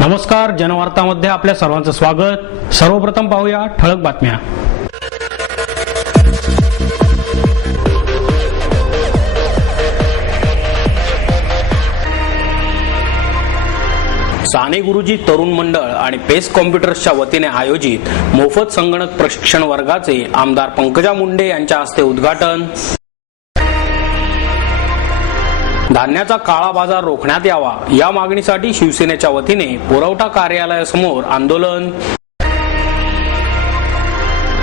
नमस्कार, जनवार्तामध्ये आपल्या सर्वांचं स्वागत। सर्वप्रथम पाहूया ठळक बातम्या। साने गुरुजी तरुण मंडळ आणि पेस कॉम्प्युटर्सच्या वतीने आयोजित मोफत संगणक प्रशिक्षण वर्गाचे आमदार पंकजा मुंडे यांच्या हस्ते उद्घाटन। धान्याचा काळा बाजार रोखण्यात यावा या मागणीसाठी शिवसेनेच्या वतीने पुरवठा कार्यालयासमोर आंदोलन।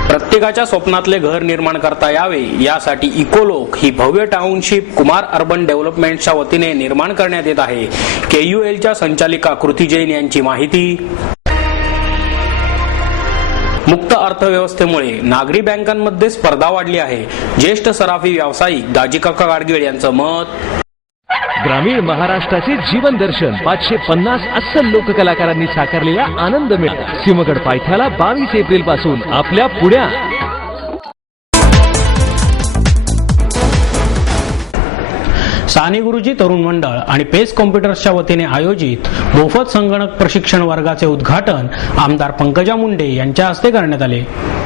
प्रत्येकाच्या स्वप्नातले घर निर्माण करता यावे यासाठी इकोलोक ही भव्य टाउनशिप कुमार अर्बन डेव्हलपमेंटच्या वतीने निर्माण करण्यात येत आहे। KULच्या संचालिका कृती जैन यांची माहिती। मुक्त अर्थव्यवस्थेमुळे नागरी बँकांमध्ये स्पर्धा वाढली आहे, ज्येष्ठ सराफी व्यावसायिक दाजीकाका गाडगीळ यांचं मत। ग्रामीण महाराष्ट्राचे जीवन दर्शन 550 अस्सल लोककलाकारांनी साकारलेला आनंद मेळा सिंहगड पायथ्याला 22 एप्रिल पासून आपल्या पुण्यात। साने गुरुजी तरुण मंडळ आणि पेस कॉम्प्युटर्सच्या वतीने आयोजित मोफत संगणक प्रशिक्षण वर्गाचे उद्घाटन आमदार पंकजा मुंडे यांच्या हस्ते करण्यात आले।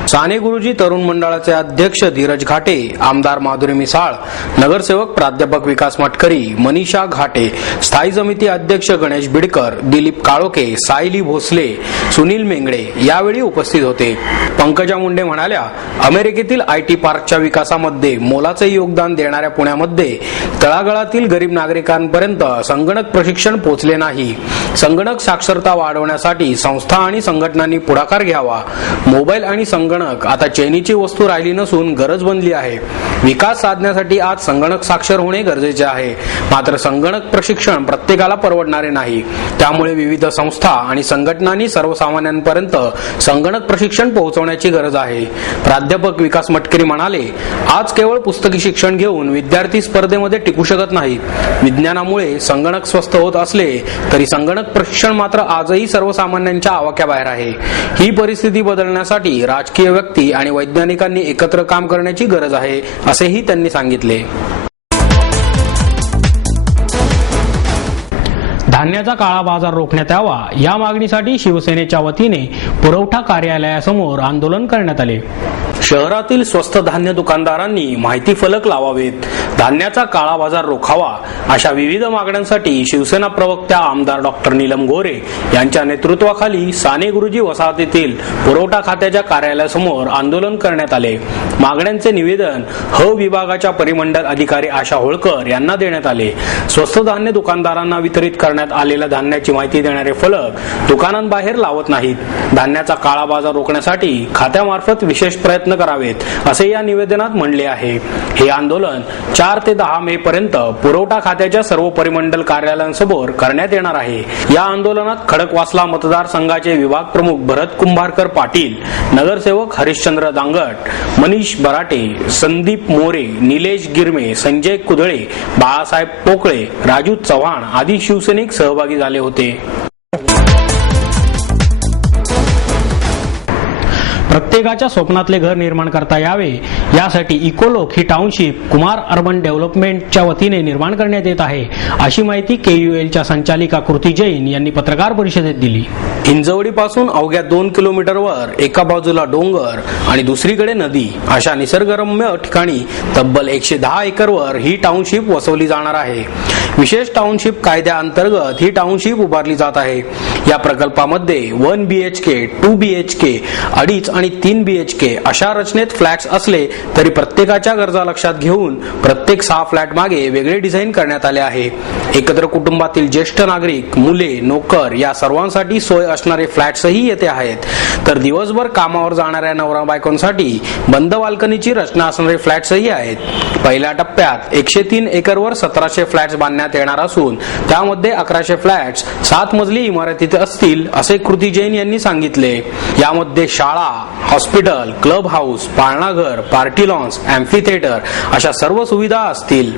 साने गुरुजी तरुण मंडळाचे अध्यक्ष धीरज घाटे, आमदार माधुरी मिसाळ, नगरसेवक प्राध्यापक विकास मटकरी, मनीषा घाटे, स्थायी समिती अध्यक्ष गणेश बिडकर, दिलीप काळोखे, सायली भोसले, सुनील मेंगडे यावेळी उपस्थित होते। पंकजा मुंडे म्हणाल्या, अमेरिकेतील IT पार्कच्या विकासामध्ये मोलाचे योगदान देणाऱ्या पुण्यामध्ये तळागाळातील गरीब नागरिकांपर्यंत संगणक प्रशिक्षण पोहोचले नाही। संगणक साक्षरता वाढवण्यासाठी संस्था आणि संघटनांनी पुढाकार घ्यावा। मोबाईल आणि संगणक आता चैनीची वस्तू राहिली नसून गरज बनली आहे। विकास साधण्यासाठी आज संगणक साक्षर होणे गरजेचे आहे, मात्र संगणक प्रशिक्षण प्रत्येकाला परवडणारे नाही। त्यामुळे विविध संस्था आणि संघटनांनी सर्वसामान्यांपर्यंत संगणक प्रशिक्षण पोहोचवण्याची गरज आहे। प्राध्यापक विकास मटकरी म्हणाले, आज केवळ पुस्तकी शिक्षण घेऊन विद्यार्थी स्पर्धेमध्ये टिकू शकत नाहीत। विज्ञानामुळे संगणक स्वस्त होत असले तरी संगणक प्रशिक्षण मात्र आजही सर्वसामान्यांच्या आवाक्याबाहेर आहे। ही परिस्थिती बदलण्यासाठी राजकीय व्यक्ती आणि वैज्ञानिकांनी एकत्र काम करण्याची गरज आहे, असेही त्यांनी सांगितले। धान्याचा काळा बाजार रोखण्यात यावा या मागणीसाठी शिवसेनेच्या वतीने पुरवठा कार्यालयासमोर आंदोलन करण्यात आले। शहरातील स्वस्त धान्य दुकानदारांनी माहिती फलक लावावेत, धान्याचा काळा बाजार रोखावा अशा विविध मागण्यांसाठी शिवसेना प्रवक्त्या आमदार डॉक्टर नीलम गोरे यांच्या नेतृत्वाखाली साने गुरुजी वसाहतीतील पुरवठा खात्याच्या कार्यालयासमोर आंदोलन करण्यात आले। मागण्यांचे निवेदन विभागाच्या परिमंडल अधिकारी आशा होळकर यांना देण्यात आले। स्वस्त धान्य दुकानदारांना वितरित करण्यात आलेल्या धान्याची माहिती देणारे फलक दुकानांबाहेर लावत नाहीत। धान्याचा काळा बाजार रोखण्यासाठी खात्यामार्फत विशेष प्रयत्न करावेत, असे या निवेदनात म्हणले आहे। हे आंदोलन 4 ते 10 मे पर्यंत पुरवठा खात्याच्या सर्व परिमंडल कार्यालयांसमोर करण्यात येणार आहे। या आंदोलनात खडकवासला मतदारसंघाचे विभाग प्रमुख भरत कुंभारकर पाटील, नगरसेवक हरिश्चंद्र दांगट, मनीष बराटे, संदीप मोरे, निलेश गिरमे, संजय कुदळे, बाळासाहेब पोकळे, राजू चव्हाण आदी शिवसैनिक सहभागी झाले होते। प्रत्येकाच्या स्वप्नातले घर निर्माण करता यावे यासाठी इकोलोक ही टाउनशिप कुमार अर्बन डेव्हलपमेंटच्या वतीने निर्माण करण्यात येत आहे, अशी माहिती KULच्या संचालिका कृती जैन यांनी पत्रकार परिषदेत दिली। हिंजवडीपासून अवघ्या 2 किलोमीटरवर एका बाजूला डोंगर आणि दुसरीकडे नदी अशा निसर्गरम्य ठिकाणी तब्बल 110 एकरवर ही टाउनशिप वसवली जाणार आहे। विशेष टाउनशिप कायद्याअंतर्गत ही टाउनशिप उभारली जात आहे। या प्रकल्पामध्ये 1 BHK, 2 BHK, 2.5 आणि 3 BHK अशा रचनेत फ्लॅट्स असले तरी प्रत्येकाच्या गरजा लक्षात घेऊन प्रत्येक 6 फ्लॅट मागे वेगळे डिझाईन करण्यात आले आहे। एकत्र कुटुंबातील ज्येष्ठ नागरिक, मुले, नोकर या सर्वांसाठी सोय असणारे फ्लॅट्सही येथे आहेत, तर दिवसभर कामावर जाणाऱ्या नवरा बायकोंसाठी बंद बाल्कनीची रचना असणारे फ्लॅट्सही आहेत। पहिल्या टप्प्यात 103 एकरवर 1700 फ्लॅट्स बांधण्यात येणार असून त्यामध्ये 1100 फ्लॅट्स 7 मजली इमारतीत असतील, असे कृती जैन यांनी सांगितले। यामध्ये शाळा, हॉस्पिटल, क्लब हाऊस, पाळणाघर, पार्टी लॉन्स, अॅम्फी थिएटर अशा सर्व सुविधा असतील.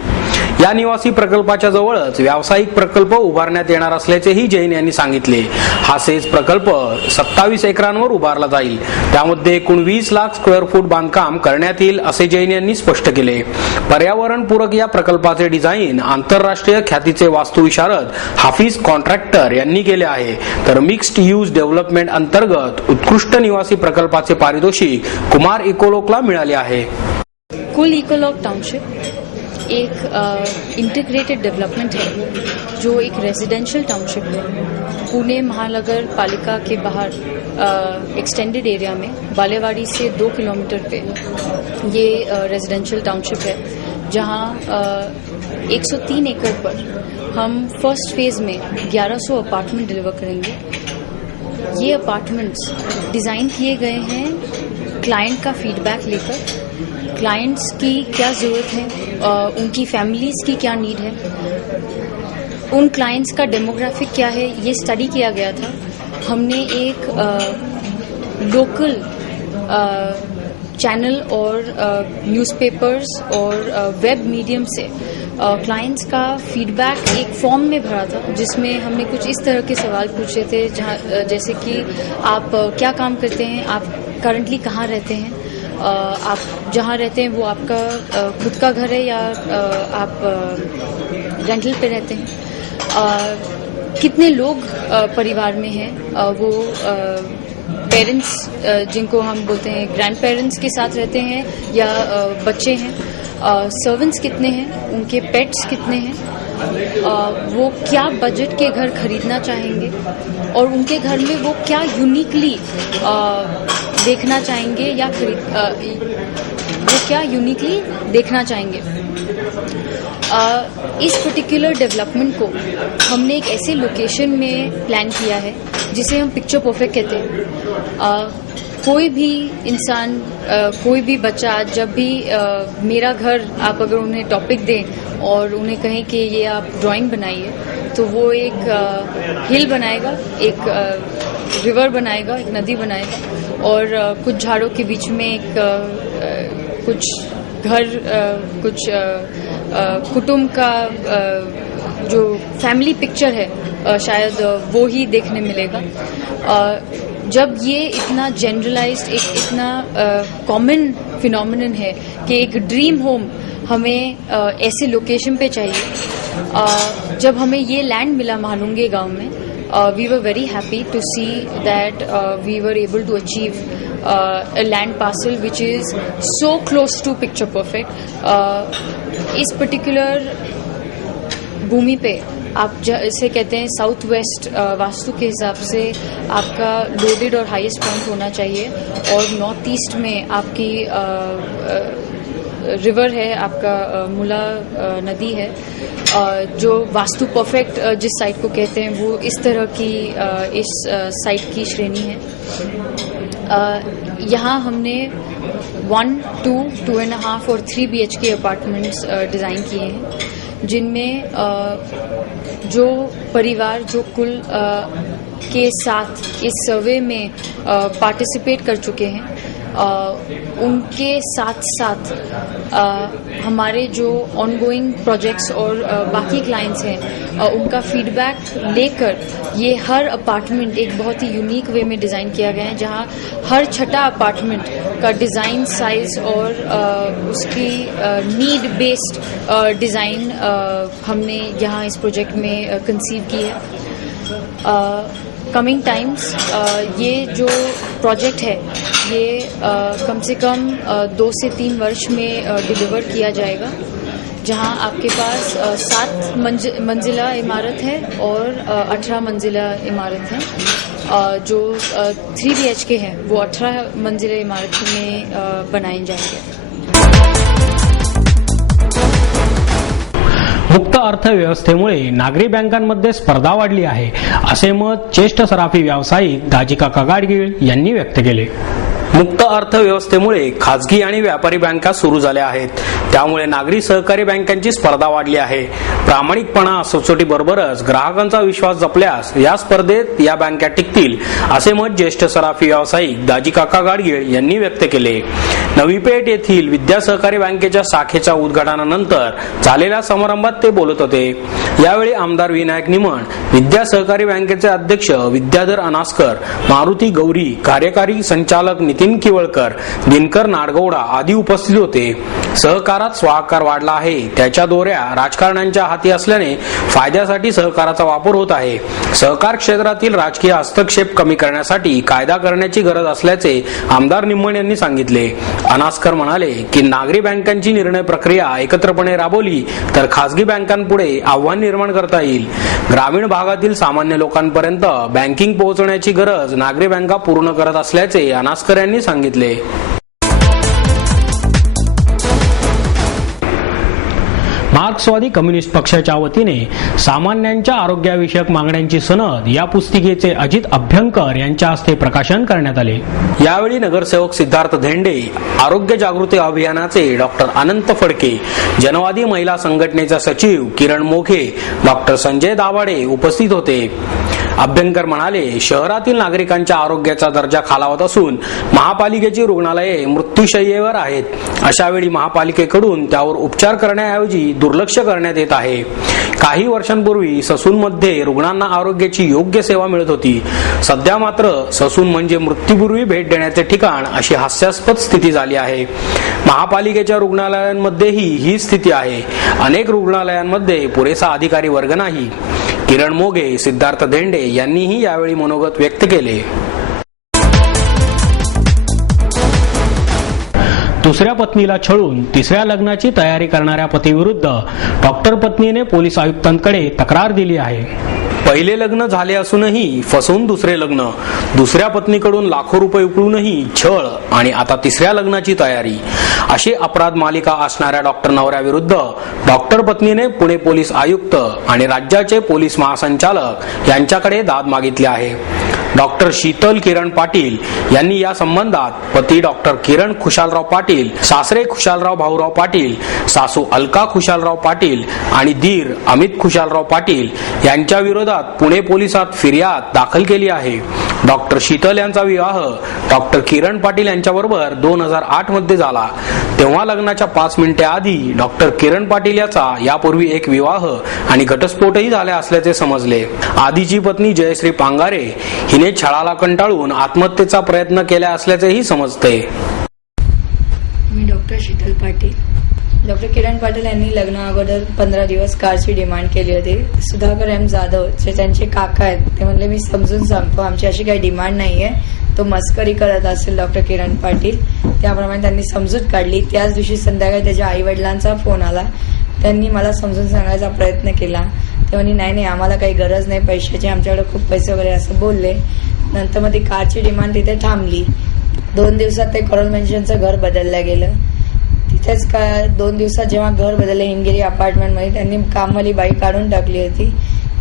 या निवासी प्रकल्पाच्या जवळच व्यावसायिक प्रकल्प उभारण्यात येणार असल्याचेही जैन यांनी सांगितले. हा सेज प्रकल्प 27 एकरांवर उभारला जाईल. त्यामध्ये एकूण 20 लाख स्क्वेअर फूट बांधकाम करण्यात येईल असे जैन यांनी स्पष्ट केले. पर्यावरणपूरक या प्रकल्पाचे डिझाईन आंतरराष्ट्रीय ख्यातीचे वास्तुविशारद हाफिज कॉन्ट्रॅक्टर यांनी केले आहे. तर मिक्स्ड यूज डेव्हलपमेंट अंतर्गत उत्कृष्ट निवासी प्रकल्पाचे पारितोषिक कुमार इकोलॉकला मिळाले आहे. कुल इकोलॉक टाउनशिप एक इंटीग्रेटेड डेवलपमेंट है जो एक रेजिडेंशियल टाउनशिप है. पुणे महानगर पालिका के बाहर एक्सटेंडेड एरिया में बालेवाड़ी से 2 किलोमीटर पे ये रेजिडेंशियल टाउनशिप है, जहां 103 एकड़ पर हम फर्स्ट फेज में 1100 अपार्टमेंट डिलीवर करेंगे. ये अपार्टमेंट्स डिज़ाइन किए गए हैं क्लाइंट का फीडबैक लेकर. क्लाइंट्स की क्या ज़रूरत है, उनकी फैमिलीज़ की क्या नीड है, उन क्लाइंट्स का डेमोग्राफिक क्या है, ये स्टडी किया गया था. हमने एक लोकल चैनल और न्यूज़पेपर्स और वेब मीडियम से क्लाइंट्स का फीडबैक एक फॉर्म में भरा था, जिसमें हमने कुछ इस तरह के सवाल पूछे थे, जैसे कि आप क्या काम करते हैं, आप करंटली कहाँ रहते हैं, आप जहाँ रहते हैं वो आपका खुद का घर है या आप रेंटल पे रहते हैं, कितने लोग परिवार में हैं, वो पेरेंट्स जिनको हम बोलते हैं ग्रैंड पेरेंट्स के साथ रहते हैं या बच्चे हैं, सर्वेंट्स कितने हैं, उनके पेट्स कितने हैं, वो क्या बजट के घर खरीदना चाहेंगे और उनके घर में वो क्या यूनिकली देखना चाहेंगे या वो क्या यूनिकली देखना चाहेंगे. इस पर्टिकुलर डेवलपमेंट को हमने एक ऐसे लोकेशन में प्लान किया है जिसे हम पिक्चर परफेक्ट कहते हैं. कोई भी इंसान, कोई भी बच्चा जब भी मेरा घर आप अगर उन्हें टॉपिक दें और उन्हें कहें कि ये आप ड्राइंग बनाइए, तो वो एक हिल बनाएगा, एक रिवर बनाएगा, एक नदी बनाएगा और कुछ झाड़ों के बीच में एक कुछ घर, कुछ कुटुंब का जो फैमिली पिक्चर है शायद वो ही देखने मिलेगा. जब ये इतना जनरलाइज्ड, एक इतना कॉमन फिनोमिनन है कि एक ड्रीम होम हमें ऐसे लोकेशन पे चाहिए. जब हमें ये लैंड मिला महालुंगे गांव में, we were very happy to see that we were able to achieve a land parcel which is so close to picture perfect. इस पर्टिकुलर भूमि पे आप इसे कहते हैं साउथ वेस्ट वास्तु के हिसाब से आपका लोडेड और हाईएस्ट पॉइंट होना चाहिए, और नॉर्थ ईस्ट में आपकी रिवर है, आपका मुला नदी है, जो वास्तु परफेक्ट जिस साइट को कहते हैं वो इस तरह की इस साइट की श्रेणी है. यहाँ हमने 1, 2, 2.5 और 3 BHK अपार्टमेंट्स डिज़ाइन किए हैं, जिनमें जो परिवार जो कुल के साथ इस सर्वे में पार्टिसिपेट कर चुके हैं, उनके साथ साथ हमारे जो ऑनगोइंग प्रोजेक्ट्स और बाकी क्लाइंट्स हैं उनका फीडबैक लेकर ये हर अपार्टमेंट एक बहुत ही यूनिक वे में डिज़ाइन किया गया है, जहां हर छठा अपार्टमेंट का डिज़ाइन साइज और उसकी नीड बेस्ड डिज़ाइन हमने यहाँ इस प्रोजेक्ट में कंसीव की है. कमिंग टाइम्स ये जो प्रोजेक्ट है ये कम से कम 2 से 3 वर्ष में डिलीवर किया जाएगा, जहां आपके पास 7 मंजिला इमारत है और 18 मंजिला इमारत है. जो 3 BHK है वो 18 मंजिला इमारत में बनाए जाएंगे. मुक्त अर्थव्यवस्थेमुळे नागरी बँकांमध्ये स्पर्धा वाढली आहे, असे मत ज्येष्ठ सराफी व्यावसायिक दाजीकाका गाडगीळ यांनी व्यक्त केले. मुक्त अर्थव्यवस्थेमुळे खाजगी आणि व्यापारी बँका सुरू झाल्या आहेत, त्यामुळे नागरी सहकारी बँकांची स्पर्धा वाढली आहे. प्रामाणिकपणा सचोटीबरोबरच ग्राहकांचा विश्वास जपल्यास या स्पर्धेत या बँका टिकतील असे मत ज्येष्ठ सराफी व्यावसायिक दाजी काका गाडगीळ यांनी व्यक्त केले. नवी पेठ येथील विद्या सहकारी बँकेच्या शाखेच्या उद्घाटनानंतर झालेल्या समारंभात ते बोलत होते. यावेळी आमदार विनायक निमण, विद्या सहकारी बँकेचे अध्यक्ष विद्याधर अनासकर, मारुती गौरी, कार्यकारी संचालक नितीन किवळकर, दिनकर नाडगौडा आदी उपस्थित होते. सहकारात स्वाहाकार वाढला आहे, त्याच्या दोऱ्या राजकारण्यांच्या हाती असल्याने फायद्यासाठी सहकाराचा वापर होत आहे. सहकार क्षेत्रातील राजकीय हस्तक्षेप कमी करण्यासाठी कायदा करण्याची गरज असल्याचे आमदार निमण यांनी सांगितले. अनासकर म्हणाले की नागरी बँकांची निर्णय प्रक्रिया एकत्रपणे राबवली तर खासगी बँकांपुढे आव्हान निर्माण करता येईल. ग्रामीण भागातील सामान्य लोकांपर्यंत बँकिंग पोहोचण्याची गरज नागरी बँका पूर्ण करत असल्याचे अनासकर यांनी सांगितले. मार्क्सवादी कम्युनिस्ट पक्षाच्या वतीने सामान्यांच्या आरोग्याविषयक मागण्यांची सनद या पुस्तिकेचे अजित अभ्यंकर यांच्या हस्ते प्रकाशन करण्यात आले. यावेळी नगरसेवक सिद्धार्थ धेंडे, आरोग्य जागृती अभियानाचे डॉक्टर अनंत फडके, जनवादी महिला संघटनेचा सचिव किरण मोघे, डॉक्टर संजय दाभाडे उपस्थित होते. अभ्यंकर म्हणाले, शहरातील नागरिकांच्या आरोग्याचा दर्जा खालावत असून महापालिकेची रुग्णालये मृत्यूशय्येवर आहेत. अशा वेळी महापालिकेकडून त्यावर उपचार करण्याऐवजी दुर्लक्ष करण्यात येत आहे. काही वर्षांपूर्वी ससूनमध्ये रुग्णांना आरोग्याची योग्य सेवा मिळत होती. सध्या मात्र ससून म्हणजे मृत्यूपूर्वी भेट देण्याचे ठिकाण अशी हास्यास्पद स्थिती झाली आहे. महापालिकेच्या रुग्णालयांमध्येही ही स्थिती आहे. अनेक रुग्णालयांमध्ये पुरेसा अधिकारी वर्ग नाही. किरण मोघे, सिद्धार्थ धेंडे यांनीही यावेळी मनोगत व्यक्त केले. दुसऱ्या पत्नीला छळून तिसऱ्या लग्नाची तयारी करणाऱ्या पतीविरुद्ध डॉक्टर पत्नीने पोलीस आयुक्तांकडे तक्रार दिली आहे. पहिले लग्न झाले असूनही फसवून दुसरे लग्न, दुसऱ्या पत्नीकडून लाखो रुपये उकळूनही छळ आणि आता तिसऱ्या लग्नाची तयारी अशी अपराध मालिका असणाऱ्या डॉक्टर नवऱ्याविरुद्ध डॉक्टर पत्नीने पुणे पोलीस आयुक्त आणि राज्याचे पोलीस महासंचालक यांच्याकडे दाद मागितली आहे. डॉक्टर शीतल किरण पाटील यांनी या संबंधात पती डॉक्टर किरण खुशालराव पाटील, सासरे खुशालराव भाऊराव पाटील, सासू अलका खुशालराव पाटील आणि दीर अमित खुशालराव पाटील यांच्या विरोधात पुणे पोलिसात फिर्याद दाखल केली आहे. डॉक्टर शीतल यांचा विवाह डॉक्टर किरण पाटील यांच्याबरोबर 2008 मध्ये झाला. तेव्हा लग्नाच्या 5 मिनिटे आधी डॉक्टर किरण पाटील याचा यापूर्वी एक विवाह आणि घटस्फोटही झाला असल्याचे समजले. आधीची पत्नी जयश्री पांगारे हिने छळाला कंटाळून आत्महत्येचा प्रयत्न केला असल्याचेही समजते. मी डॉक्टर शीतल पाटील. डॉक्टर किरण पाटील यांनी लग्ना अगोदर 15 दिवस कारची डिमांड केली होती. सुधाकर एम जाधव जे त्यांचे काका आहेत ते म्हणले मी समजून सांगतो, आमची अशी काही डिमांड नाहीये, तो मस्करी करत असेल डॉक्टर किरण पाटील. त्याप्रमाणे त्यांनी समजूत काढली. त्याच दिवशी संध्याकाळी त्याच्या आई वडिलांचा फोन आला. त्यांनी मला समजून सांगायचा प्रयत्न केला. ते म्हणे नाही आम्हाला काही गरज नाही पैशाची, आमच्याकडे खूप पैसे वगैरे असं बोलले. नंतर मग ती कारची डिमांड तिथे थांबली. 2 दिवसात ते करोल मेन्शनचं घर बदललं गेलं. तिथेच 2 दिवसात जेव्हा घर बदलले हिमगिरी अपार्टमेंटमध्ये, त्यांनी कामवाली बाई काढून टाकली होती.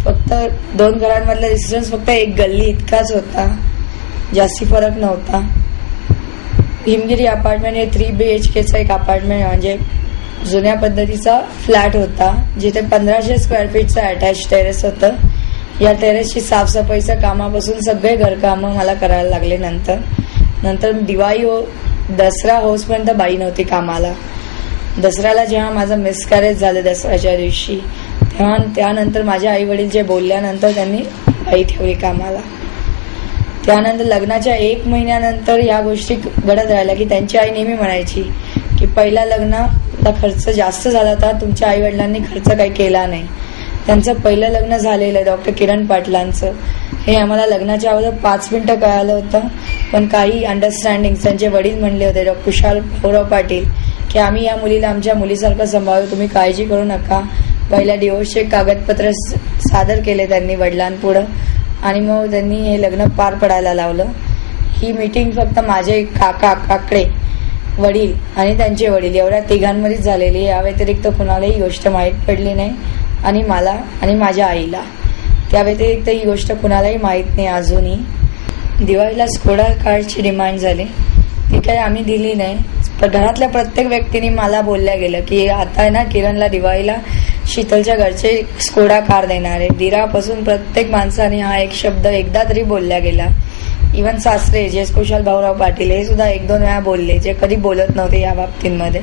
फक्त 2 घरांमधला डिस्टन्स फक्त 1 गल्ली इतकाच होता, जास्ती फरक नव्हता. हिमगिरी अपार्टमेंट हे 3 BHKचं एक अपार्टमेंट म्हणजे जुन्या पद्धतीचा फ्लॅट होता, जिथे 1500 स्क्वेअर फीटचं अटॅच टेरेस होतं. या टेरेसची साफसफाईच्या कामापासून सगळे घरकामं मला करायला लागले. नंतर दिवाळी दसरा होसपर्यंत बाई नव्हती कामाला. दसऱ्याला जेव्हा माझं मिसकॅरेज झालं दसऱ्याच्या दिवशी, तेव्हा त्यानंतर माझे आई वडील जे बोलल्यानंतर त्यांनी बाई ठेवली कामाला. त्यानंतर लग्नाच्या 1 महिन्यानंतर या गोष्टी घडत राहिल्या की त्यांची आई नेहमी म्हणायची की पहिल्या लग्नाला खर्च जास्त झाला होता, तुमच्या आई वडिलांनी खर्च काही केला नाही. त्यांचं पहिलं लग्न झालेलं डॉक्टर किरण पाटलांचं हे आम्हाला लग्नाच्या अगोदर 5 मिनिटं कळालं होतं. पण काही अंडरस्टँडिंग त्यांचे वडील म्हणले होते डॉक्टर कुशाल भाऊराव पाटील की आम्ही या मुलीला आमच्या मुलीसारखं सांभाळू, तुम्ही काळजी करू नका. पहिल्या डिवोर्सचे कागदपत्र सादर केले त्यांनी वडिलांपुढं आणि मग त्यांनी हे लग्न पार पडायला लावलं. ही मीटिंग फक्त माझे काकडे वडील आणि त्यांचे वडील एवढ्या तिघांमध्येच झालेली. या व्यतिरिक्त कुणालाही गोष्ट माहीत पडली नाही आणि मला आणि माझ्या आईला. त्या व्यतिरिक्त ही गोष्ट कुणालाही माहीत नाही अजूनही. दिवाळीला स्कोडा कारची डिमांड झाली, ती काही आम्ही दिली नाही. पण घरातल्या प्रत्येक व्यक्तीने मला बोलल्या गेलं की आता आहे ना किरणला दिवाळीला शीतलच्या घरचे स्कोडा कार देणार आहे. दिरापासून प्रत्येक माणसाने हा एक शब्द एकदा तरी बोलला गेला. इव्हन सासरे जे कुशाल भाऊराव पाटील हे सुद्धा 1-2 वेळा बोलले, जे कधी बोलत नव्हते या बाबतींमध्ये.